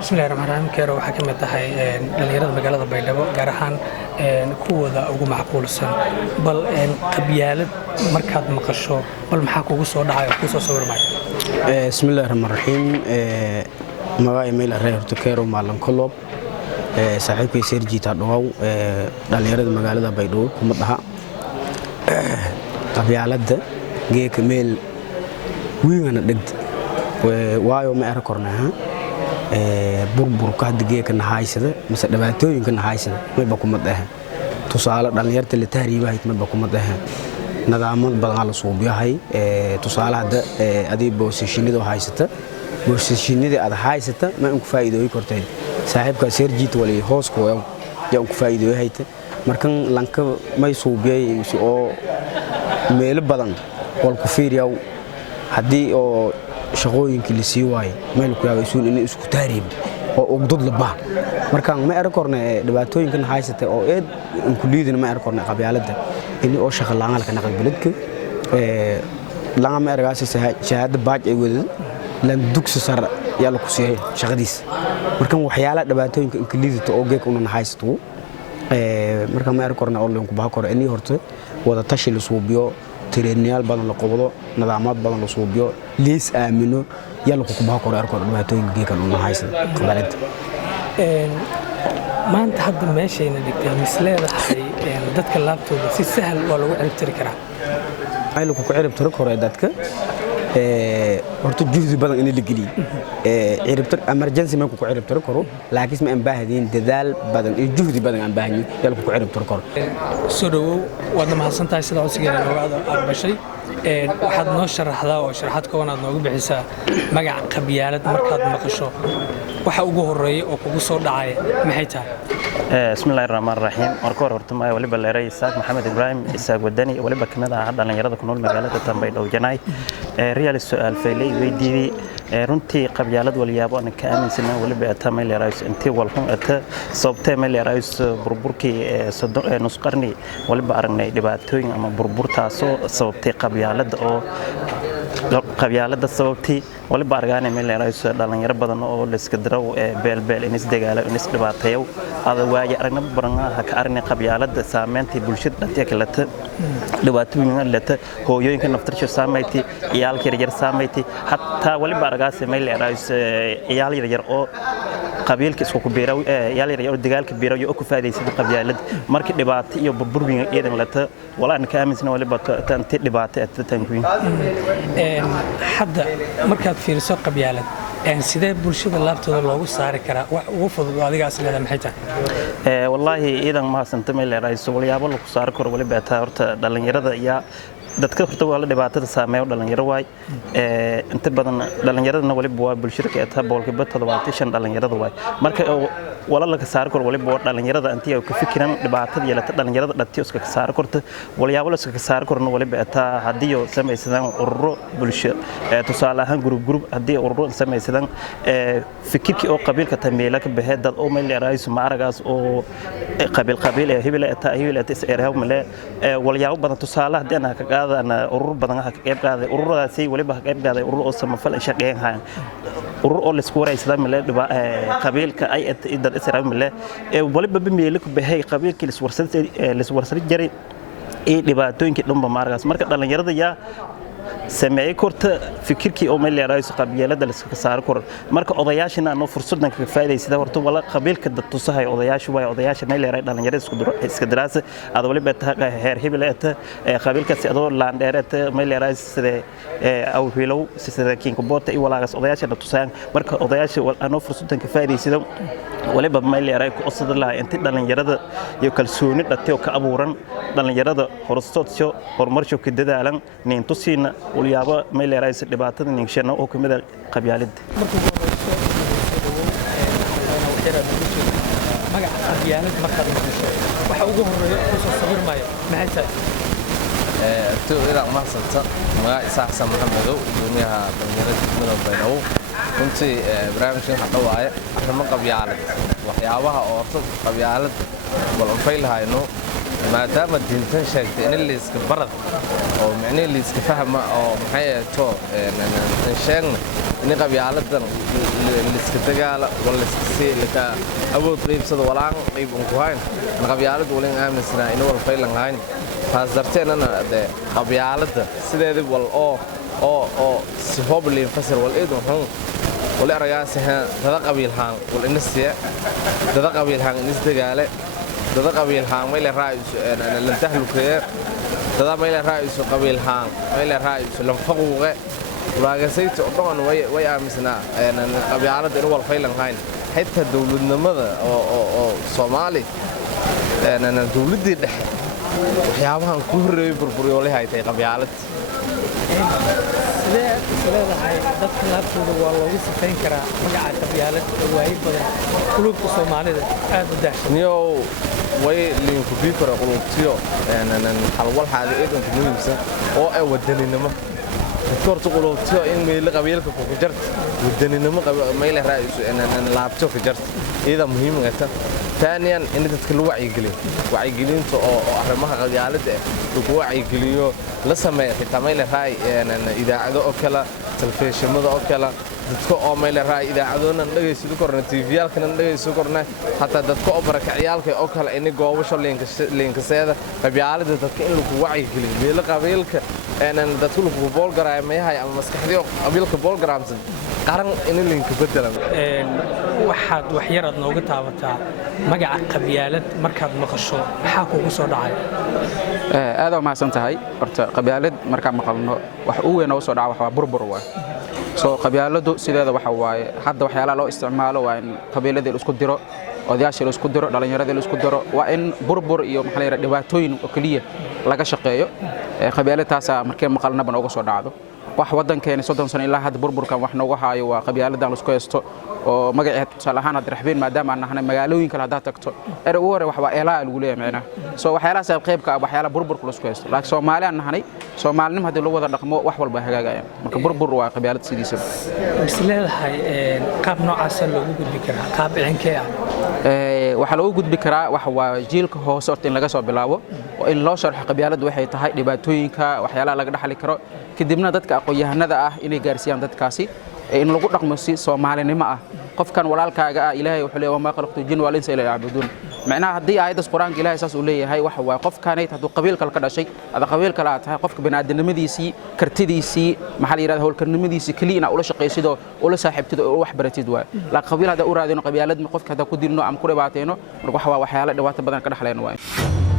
بسم الله الرحمن الرحيم كيرو waxaa ka mid tahay dhalinyarada magaalada Baydhabo gaar ahaan kuwooda ugu macquulsan bal qabyaalad markaad maqasho bal maxaa kugu soo dhacay oo ku soo sawirmay bismillaahir rahmaanir rahiim magaca email reerto Keero Maalan Kolob saaxiibkay Serjita Dhawaw dhalinyarada magaalada Baydhabo kuma dhaha qabyaalada geeka meel wiigana dhigta waayo ma ara kornaa burburka hadgeeka nahaysada mise dhibaatooyinka nahaysada ma kuma dhaha tusaale dhalinyarta la tahriibahay ma kuma dhaha nidaamad badan la suubiyahay tusaale hada adii boosashinida haysata boosashinida aad haysata ma ku faa'iido kortay saaxiibka Serjita wali hoos ku yaa ku faa'iido hayta markan lanka may suubiyay oo meel badan wal ku fiiriyow hadii oo shaqooyinkii la sii waayay meel ku yaabay in isku taariib oo ogdod la baa marka ma ara kornaa dhibaatooyinkan haysata oo eed ku liidina ma ara kornaa qabyaalada in oo shaqo la'aan ka naqad beledka lama ma argaas shahaada baaj ay wada lan dugsi sar yaa la ku siiyay shaqadiis marka waxyaalaha dhibaatooyinka in liidata oo geek una haysto marka ma ara kornaa oo ku baa kor in horta wada tashi la suubiyo ترينيال بدن لقبضه نظامات بدن لصوبيو ليس آمنه يلا كوبها كورة أركض ما توين جيكا لونه هايس قبلت ما أنت حد ماشي إنك مثل هذا حي دتك اللابتوب في سهل ولا وعرب تركره هاي لو كوكو عرب تركه دتك horta juhdi badan in la geliyo ciribtar emergency ma ku cirib tar karo laakiin ma baahdeen dadaal badan iyo juhdi badan aan baahnay yal ku cirib tar karo soo dhawow wada mahadsantahay sida codsigeena nooga arbashay waxaad noo sharaxdaa oo sharaxaad kooban aad noogu bixisaa magaca qabyaalad markaad maqasho waxa ugu horeeyay oo kugu soo dhacay maxay tahay bismillaahir rahmaanir rahiim marka horta ma waliba leeray Isaaq Maxamed Ibrahim Isaaq wadani waliba kamid ah dhalinyarada ku nool magaalada Tanbaydhabo Janay real su'aal feelay weydiiyay runtii qabyaalad waliyaabo aan ka aaminsanaa waliba tamay leeray intii walxun ata sababtay ma leeray burburkii nus qarni waliba aragnay dhibaatooyin ama burburtaasoo sababtay qabyaalad oo qabyaalada sababtii waliba argaanay ma leeray dhalinyaro badan oo la iska diraw beelbeel in is dagaalo in is dhibaateeyo ada waaya aragna baranaha ka arnay qabyaalada saameyntii bulshada dadka kale dhibaatooyin lata hooyooyinka naftarsho saameeytay iyaalka yar saameeytay hatta waliba argaasay ma leeray iyaal yar oo qabiilka isku ku beeraw iyaal yar oo dagaalka beeraw oo ku faa'iideysan qabyaalad markii dhibaato iyo burburin eedan lata walaan ka aaminsan waliba tanti dhibaato tankuin hadda markaad fiiriso qabyaalad sidee bulshada laabtooda loogu saari karaa wax ugu fudud adiga asleeda maxay tahay wallahi iidan ma hasanta meel raayso waliyaabo lagu saari karo waliba taa horta dhalinyarada iyo dadka horta waa la dhibaatada saameeyo dhalinyaro waay inta badan dhalinyaradana waliba waa bulshada ka taa boqolkiiba 75 dhalinyarada waay marka wala la ka saari karo waliba dhalinyarada intii ay ku fikiraan dhibaatada yeelata dhalinyarada dhatiyo iska saari karto waliyaabo la iska saari karno waliba taa hadii oo sameeysan ururo bulsho tusaale ahaan group hadii ururo sameeysan fikirkii oo qabiilka tameela ka baxay dad oo meel raayis ma aragaas oo qabiil hebel is ereeyo male waliyaabo badan tusaale hadii ana ka qaadana urur badan ka qayb qaaday ururadaasi waliba ka qayb qaaday urur oo samafal shaqeyn hayaan urur oo la isku wareysada male qabiilka ay dad israa'iil male waliba bimeel ku baxay qabiilkii la iswarsan jiray ee dhibaatooyinkii dhanba maargaas marka dhalinyarada yaa sameeyay korta fikirkii oo meel leeyahay qabyaalada la iska saar kor marka odayaashina aan fursadan ka faa'iideysada horta wala qabiilka dad tusahay odayaasha meel leeyahay dhalinyarada iska daraasa aad waliba tahay heer hibilata qabiilkaasi adoo laandheerata meel leeyahay sida aw hilow sida kinka boota iyo walaagas odayaasha tusayaan marka odayaasha aan fursadan ka faa'iideysada waliba meel leeyahay ku qosad la inta dhalinyarada iyo kalsooni dhatay oo ka abuuran dhalinyarada horstoodso horumarsho ka dadaalan nin tusina waliyaabo ma leeyahay dhibaatada ninshana oo kamid ah qabyaalada magaca qabyaalad markaad maqasho waxa ugu horeeya oo soo sawirmaayo maxay tahay ila ma santa magaca Isaaq Maxamedow gudoomiyaha dhalinyarada degmada Baydhabo runtii barnaamijkan waxa dhawaaya arrimo qabyaalad waxyaabaha oo qabyaalad wal fayl hayno maadaama diintan sheegtay in la iska barad oo macnaheedu la iska fahma oo maxay to tan sheegna in qabyaaladan la iska dagaala wala iska seelka awood qaybsado walaan qayb ku hayn qabyaaladu wala aaminsanaa in wal faylan hayn taas darteena qabyaalada sideedii wal oo si hobli fasir wal eed wuxuu wala aragaasaha dad qabiilhaan wal inasiya dad qabiilhaan isdagaale dad qabiilhaan meel raayis la tahlukeeyo dad meel raayis qabiilhaan meel raayis la faquuqe walaagayto dhoon way aamisnaa qabyaalada in wal faylan hayn xitaa dawladnimada oo Soomaali dawladii dhexe waxyaabahan ku horeeyay burburiyo la haytay qabyaalad leedahay dadka laabtooda waa loogu sifayn karaa magaca qabyaalad waayi badan qulubta Soomaalida aad u daahsaniyo way linku biikara qulubtiyo hal wal haada eedan muhiimsan oo ay wadaninimo korto qulubtiyo in meel qabiilka ku jirto wadaninimo meel raayis laabto ku jirto iyada muhiim ah ثانيا إن تتكلم وعي قلين أو أحرمها قبيالة لو وعي قليو لسه ما تميل هاي إذا عدو أكلا تلفيش ماذا أكلا تتكو أميل هاي إذا عدونا نلاقي سكرنا تيفيال كنا نلاقي سكرنا حتى تتكو أبرك عيالك أكلا إني جوا وش لينك سيدا قبيالة تتكلم لو وعي قلين بيلا قبيلك أنا تتكلم بول جرام ما هاي أما مسكحديو قبيلك بول جرام قرن إن لينك بدلا waxaad wax yar aad nooga taabataa magaca qabyaalad markaad maqasho maxaa kugu soo dhacay aad oo maasan tahay horta qabyaalad marka maqalno wax uu weyn oo soo dhaca waxa burbur waa soo qabyaaladu sideeda waxa waaye hadda waxyaalaha loo isticmaalo waa in qabiilada isku diro odayaasha isku diro dhalinyarada isku diro waa in burbur iyo maxaa la yiraahdaa dhibaatooyin oo kaliya laga shaqeeyo qabyaaladaas markay maqalnaba nooga soo dhacdo wax wadankeena 30 sano ilaa hadda burburkan wax nooga haayo waa qabyaaladan isku haysto oo magaceed salahan had raxbeen maadaama aan nahay magaalooyin kala hada tagto ugu hore wax waa eelaa lagu leeyahay macna soo waxyaalaha qayb ka ah waxyaalaha burburka la isku haysto laakiin Soomaali aan nahay Soomaalinimo hadii loo wada dhaqmo wax walba hagaagayaan marka burbur waa qabyaalad sidiisa isleedahay qaab noocaas loogu gudbi karaa qaab ciinkee ah waxa loogu gudbi karaa wax waa jiilka hoose oo in laga soo bilaabo oo in loo sharxo qabyaalad waxay tahay dhibaatooyinka waxyaalaha laga dhaxli karo kadibna dadka aqoon-yahanada ah inay gaarsiiyaan dadkaasi in lagu dhaqmo si Soomaalinimo ah qofkan walaalkaaga ah Ilaahay wuxuu leeyahay ma khalaqtu jin wal insa illa ya'budun macnaha hadii aayadaas quraanka Ilaahay saas uu leeyahay waxa waa qofkaanay haduu qabiil kale ka dhashay ada qabiil kale tahay qofka bini'aadanimadiisii kartidiisii maxaa la yiraahdaa hawlkarnimadiisii kaliya ula shaqaysido ula saaxiibtido oo wax baratid waa la qabiil hada u raadino qabyaalad qofka hada ku dilno am ku dhibaateeno marka waxa waa waxyaalo dhibaato badan ka dhaxlayno waa